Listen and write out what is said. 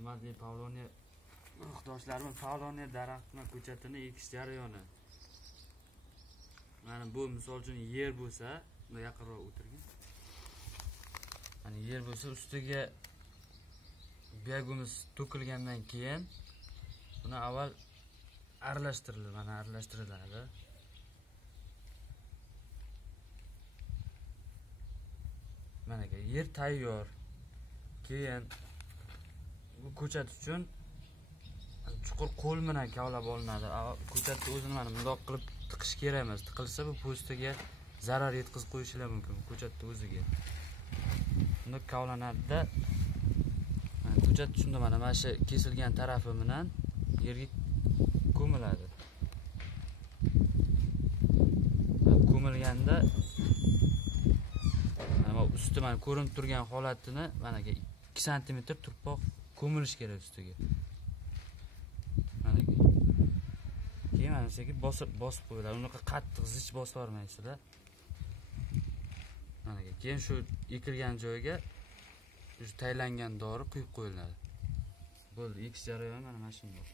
Hurmatli Pavloniya urug'doshlarim, Pavloniya daraxtini ko'chatini ekish jarayoni. Mana bu misol uchun yer bo'lsa, buni yaqinroq o'tirgin. Mana yer bo'lsa, ustiga biyagumuz to'kilgandan keyin buni avval aralashtiriladi, mana aralashtiriladi. Mana yer tayyor. Keyin bu ko'chat uchun chuqur qo'l bilan kavlab olinadi. Ko'chatni o'zini mana bundoq qilib tiqish kerak emas. Tiqilsa bu po'stiga zarar yetkazib qo'yishilar mumkin ko'chatni o'ziga. Bunda kavlanadi-da. Ko'chat shunda mana shu kesilgan tarafi bilan yerga ko'miladi. Ko'milganda mana usti mana ko'rinib turgan holatini mana 2 sm turpoq ko'milish kerak ustiga. Mana keyin mana shunga bosib qo'yiladi. Unaqa qattiq zich bosib yormaysizlar. Mana keyin shu ekilgan joyga shu taylangan dori quyib qo'yiladi. Bo'ldi, ekish jarayoni mana shunday.